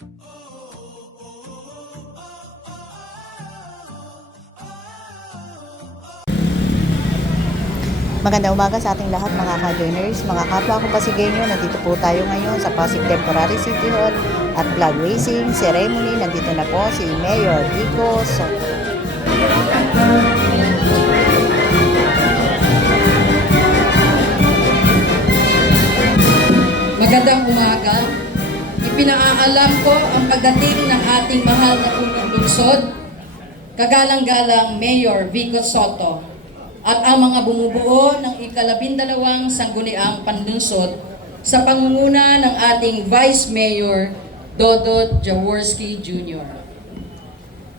Magandang umaga sa ating lahat mga ka-joiners, mga kapwa ko Pasigueño. Nandito po tayo ngayon sa Pasig Temporary City Hall at flag raising ceremony. Nandito na po si Mayor Vico Soto. Magandang umaga. Ipinaalam ko ang pagdating ng ating mahal na punong lungsod, kagalang-galang Mayor Vico Soto, at ang mga bumubuo ng ika-12 sangguniang panlungsod sa pangunguna ng ating Vice Mayor Dodot Jaworski Jr.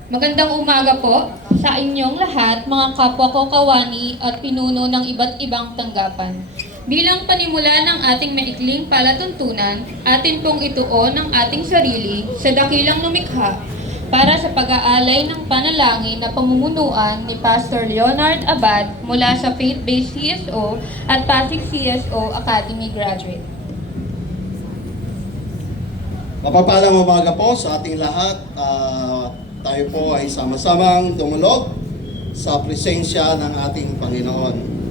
Magandang umaga po sa inyong lahat, mga kapwa ko kawani at pinuno ng iba't ibang tanggapan. Bilang panimula ng ating maikling palatuntunan, atin pong ituon ang ating sarili sa dakilang lumikha para sa pag-aalay ng panalangin na pamumunuan ni Pastor Leonard Abad mula sa Faith-Based CSO at Pasig CSO Academy graduate. Mapagpalang umaga po sa ating lahat. Tayo po ay sama-samang dumulog sa presensya ng ating Panginoon.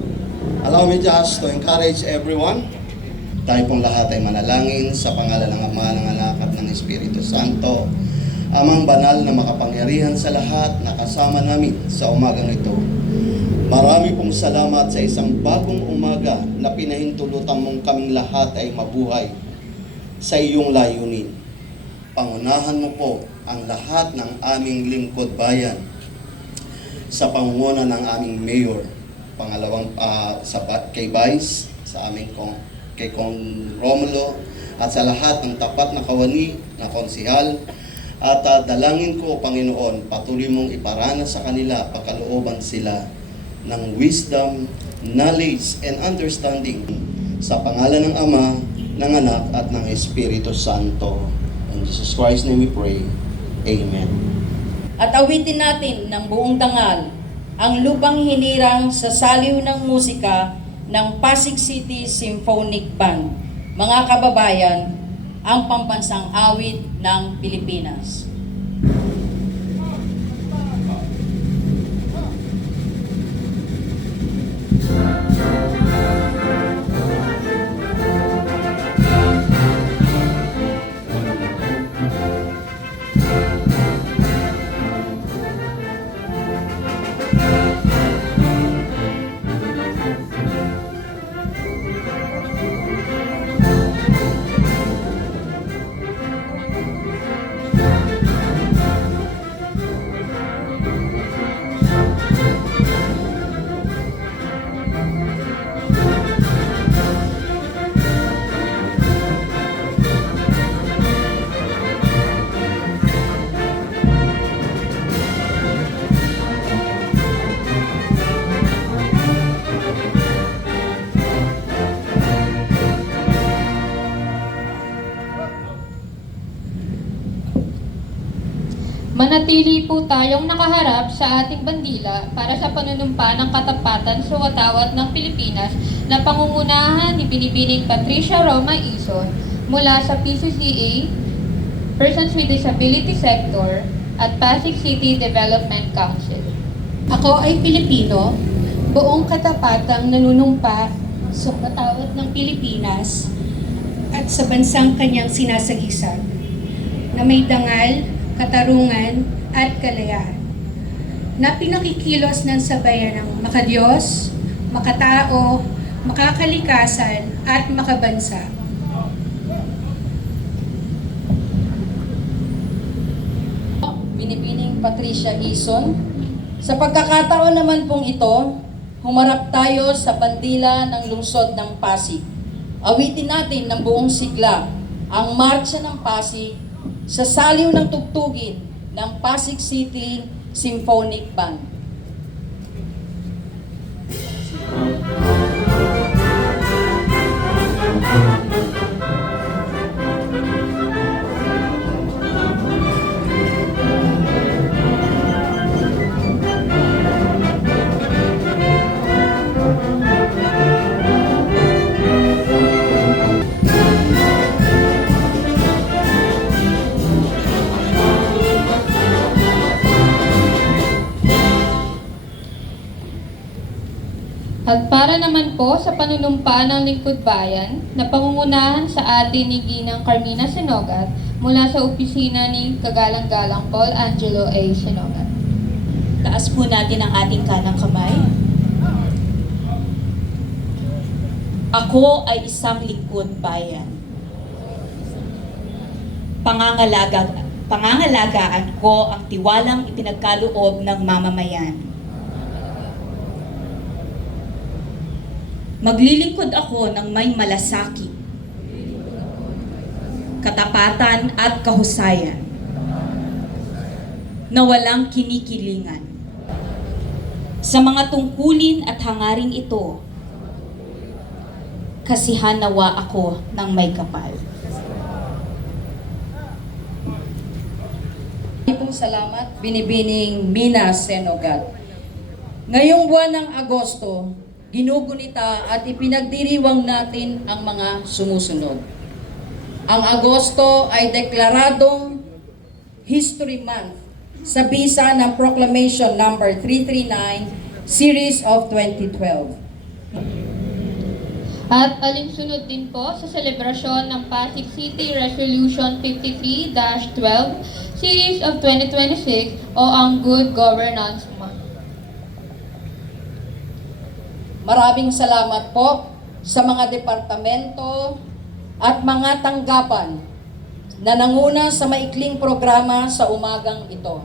Allow me just to encourage everyone. Tayo pong lahat ay manalangin sa pangalan ng Ama, ng Anak at ng Espiritu Santo. Amang banal na makapangyarihan sa lahat na kasama namin sa umagang ito. Marami pong salamat sa isang bagong umaga na pinahintulutan mong kaming lahat ay mabuhay sa iyong layunin. Pangunahan mo po ang lahat ng aming lingkod bayan sa pangunguna ng aming mayor, pangalawang kay Vice, sa aming kay Kong Romulo, at sa lahat ng tapat na kawani na konsihal. At dalangin ko, Panginoon, patuloy mong iparana sa kanila, pagkalooban sila ng wisdom, knowledge, and understanding sa pangalan ng Ama, ng Anak, at ng Espiritu Santo. In Jesus Christ's name we pray. Amen. At awitin natin ng buong dangal ang lubang hinirang sa saliw ng musika ng Pasig City Symphonic Band. Mga kababayan, ang pambansang awit ng Pilipinas. Manatili po tayong nakaharap sa ating bandila para sa panunumpa ng katapatan sa watawat ng Pilipinas na pangungunahan ni Binibining Patricia Roma Ison mula sa PCCA, Persons with Disability Sector at Pasig City Development Council. Ako ay Pilipino, buong katapatang nanunumpa sa watawat ng Pilipinas at sa bansang kanyang sinasagisag, na may dangal, katarungan at kalayaan, na pinakikilos ng sabayan ng makadiyos, makatao, makakalikasan at makabansa. Binibining Patricia Ison, sa pagkakataon naman pong ito, humarap tayo sa bandila ng lungsod ng Pasig. Awitin natin ng buong sigla ang Marcha ng Pasig sa saliw ng tugtugin ng Pasig City Symphonic Band. At para naman po sa panunumpaan ng Lingkod Bayan na pangungunahan sa atin ni Ginang Carmina Sinogat mula sa opisina ni Kagalang-Galang Paul Angelo A. Sinogat. Taas po natin ang ating kanang kamay. Ako ay isang lingkod bayan. Pangangalagaan ko ang tiwalang ipinagkaloob ng mamamayan. Maglilingkod ako ng may malasakit, katapatan at kahusayan na walang kinikilingan. Sa mga tungkulin at hangaring ito, kasihan nawa ako ng may kapal. Pong salamat, Binibining Mina Senogat. Ngayong buwan ng Agosto, ginugunita at ipinagdiriwang natin ang mga sumusunod. Ang Agosto ay deklaradong History Month sa bisa ng Proclamation number 339, Series of 2012. At alinsunod din po sa selebrasyon ng Pasig City Resolution 53-12, Series of 2026 o ang Good Governance Month. Maraming salamat po sa mga departamento at mga tanggapan na nanguna sa maikling programa sa umagang ito.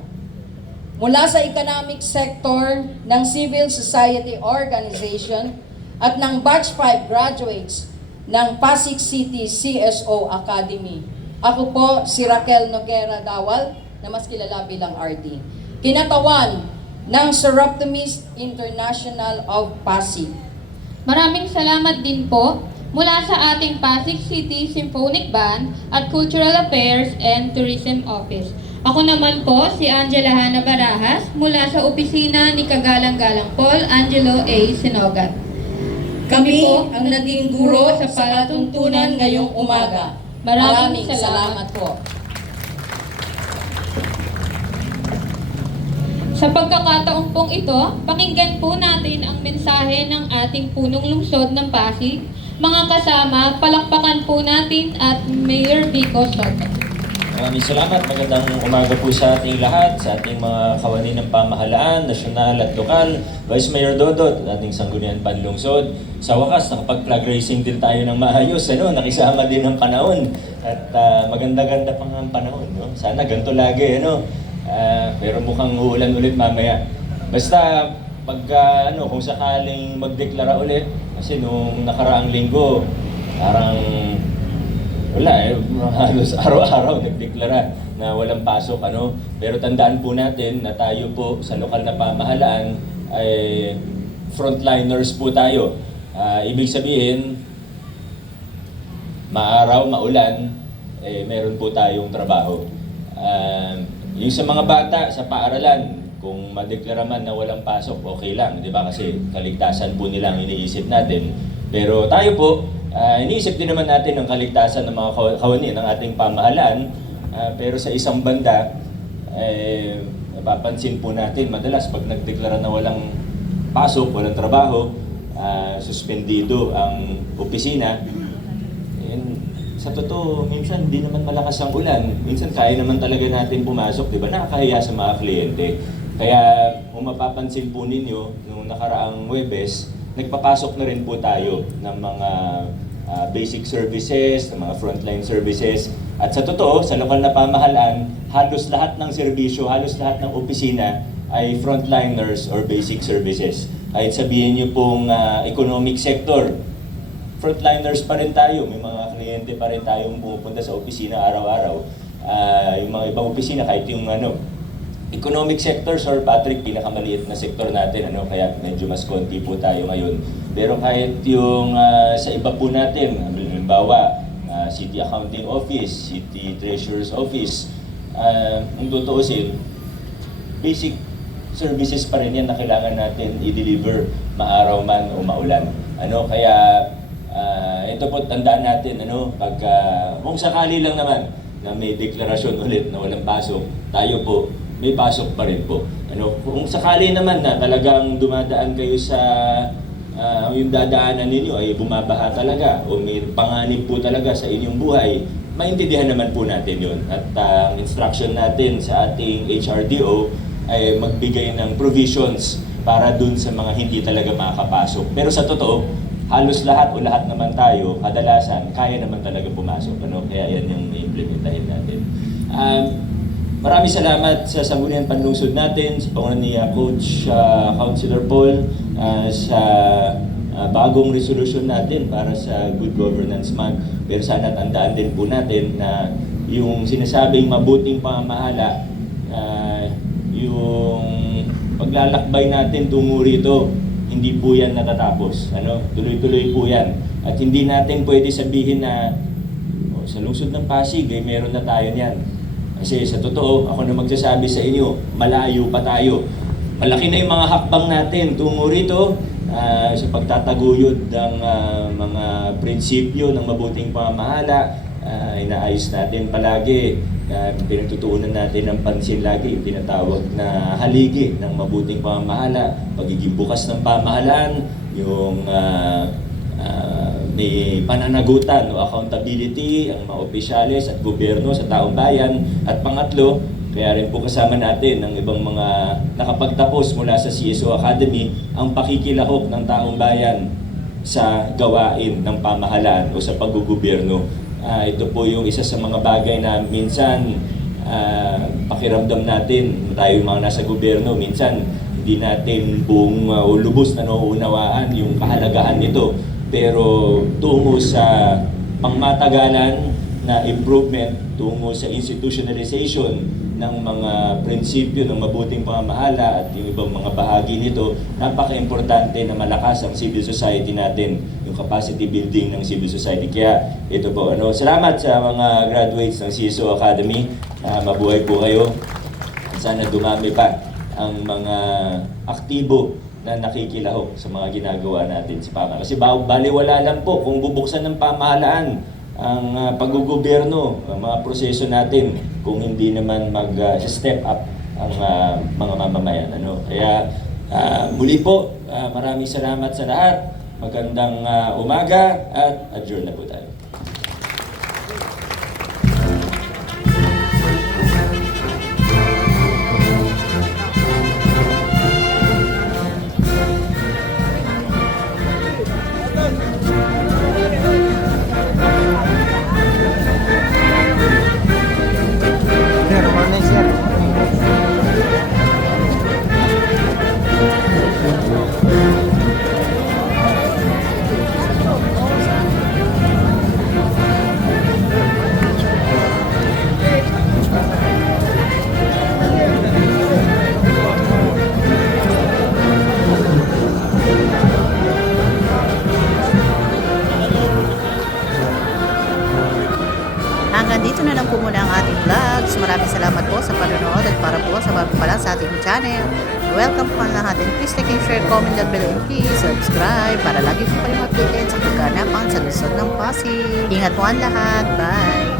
Mula sa economic sector ng civil society organization at ng Batch 5 graduates ng Pasig City CSO Academy. Ako po si Raquel Noguera Dawal, na mas kilala bilang RD. Kinatawan ng Seroptimism International of Pasig. Maraming salamat din po mula sa ating Pasig City Symphonic Band at Cultural Affairs and Tourism Office. Ako naman po si Angela Hana Barajas mula sa opisina ni Kagalang-Galang Paul Angelo A. Sinogat. Kami ang naging guro sa palatuntunan ngayong umaga. Maraming salamat po. Sa pagkakataong pong ito, pakinggan po natin ang mensahe ng ating punong lungsod ng Pasig. Mga kasama, palakpakan po natin at Mayor Vico Soto. Maraming salamat. Magandang umaga po sa ating lahat, sa ating mga kawani ng pamahalaan, nasyonal at lokal. Vice Mayor Dodot, ating sanggunian panlungsod. Sa wakas, nakapag-flag racing din tayo ng maayos. Nakisama din ng panahon. At maganda-ganda pang ang panahon. No? Sana ganito lagi. Pero mukhang uulan ulit mamaya. Basta kung sakaling magdeklara ulit, kasi nung nakaraang linggo, parang wala halos araw-araw nagdeklara na walang pasok. Pero tandaan po natin na tayo po sa lokal na pamahalaan ay frontliners po tayo. Ibig sabihin, maaraw, maulan, meron po tayong trabaho. Yung sa mga bata sa paaralan, kung madeklara man na walang pasok, okay lang, di ba? Kasi kaligtasan po nila ang iniisip natin. Pero tayo po, iniisip din naman natin ang kaligtasan ng mga kawani ng ating pamahalaan. Pero sa isang banda, napapansin po natin, madalas pag nagdeklara na walang pasok, walang trabaho, suspendido ang opisina. Sa totoo, minsan hindi naman malakas ang ulan. Minsan kaya naman talaga natin pumasok, di ba? Nakakahiya sa mga kliyente. Kaya kung mapapansin po ninyo, nung nakaraang Huwebes, nagpapasok na rin po tayo ng mga basic services, ng mga frontline services. At sa totoo, sa lokal na pamahalaan, halos lahat ng serbisyo, halos lahat ng opisina ay frontliners or basic services. Kahit sabihin nyo pong economic sector, frontliners pa rin tayo. May mga kliyente pa rin tayong pumupunta sa opisina araw-araw. Yung mga ibang opisina, kahit yung economic sector, Sir Patrick, pinakamaliit na sektor natin, kaya medyo mas konti po tayo ngayon. Pero kahit yung sa iba po natin, halimbawa, City Accounting Office, City Treasurer's Office, kung tutuusin, basic services pa rin yan na kailangan natin i-deliver maaraw man o maulan. Kaya ito po tandaan natin, kung sakali lang naman na may deklarasyon ulit na walang pasok, tayo po may pasok pa rin po. Kung sakali naman na talagang dumadaan kayo sa yung dadaanan ninyo ay bumabaha talaga o may panganib po talaga sa inyong buhay, maintindihan naman po natin yun. At ang instruction natin sa ating HRDO ay magbigay ng provisions para dun sa mga hindi talaga makakapasok. Pero sa totoo, halos lahat o lahat naman tayo, kadalasan, kaya naman talaga pumasok. Kaya yan yung i-implementahin natin. Maraming salamat sa Sangguniang Panlungsod natin, sa pangunan ni Coach Councilor Paul, sa bagong resolution natin para sa Good Governance Month. Pero sana tandaan din po natin na yung sinasabing mabuting pamamahala, yung paglalakbay natin tungo rito, hindi po yan natatapos. Tuloy-tuloy po yan. At hindi natin pwede sabihin na sa lungsod ng Pasig, meron na tayo niyan. Kasi sa totoo, ako na magsasabi sa inyo, malayo pa tayo. Malaki na yung mga hakbang natin tungo rito sa pagtataguyod ng mga prinsipyo ng mabuting pamamahala. Inaayos natin palagi, pinagtutuunan natin ng pansin lagi yung tinatawag na haligi ng mabuting pamamahala, pagiging bukas ng pamahalaan, yung may pananagutan o accountability ang mga opisyales at gobyerno sa taong bayan. At pangatlo, kaya rin po kasama natin ng ibang mga nakapagtapos mula sa CSO Academy ang pakikilahok ng taong bayan sa gawain ng pamahalaan o sa paggugobyerno. Ito po yung isa sa mga bagay na minsan pakiramdam natin, tayo mga nasa gobyerno, minsan hindi natin buong lubos na nauunawaan yung kahalagahan nito. Pero tungo sa pangmatagalan na improvement, tungo sa institutionalization ng mga prinsipyo ng mabuting pamamahala at yung ibang mga bahagi nito, napaka-importante na malakas ang civil society natin, yung capacity building ng civil society. Kaya ito po, salamat sa mga graduates ng CSO Academy. Mabuhay po kayo. Sana dumami pa ang mga aktibo na nakikilahok sa mga ginagawa natin sa pamahalaan. Kasi baliwala lang po kung bubuksan ng pamahalaan ang paggugobyerno, ang mga proseso natin kung hindi naman mag-step up ang mga mamamayan. Kaya muli po, maraming salamat sa lahat. Magandang umaga at adjourn na po tayo. Hanggang dito na lang po muna ang ating vlogs. Maraming salamat po sa panonood at para po sa bago pa lang sa ating channel. Welcome po ang lahat and please like and share, comment down below and please subscribe para lagi po kayong updated sa pagkanapan sa lungsod ng Pasig. Ingat po ang lahat. Bye!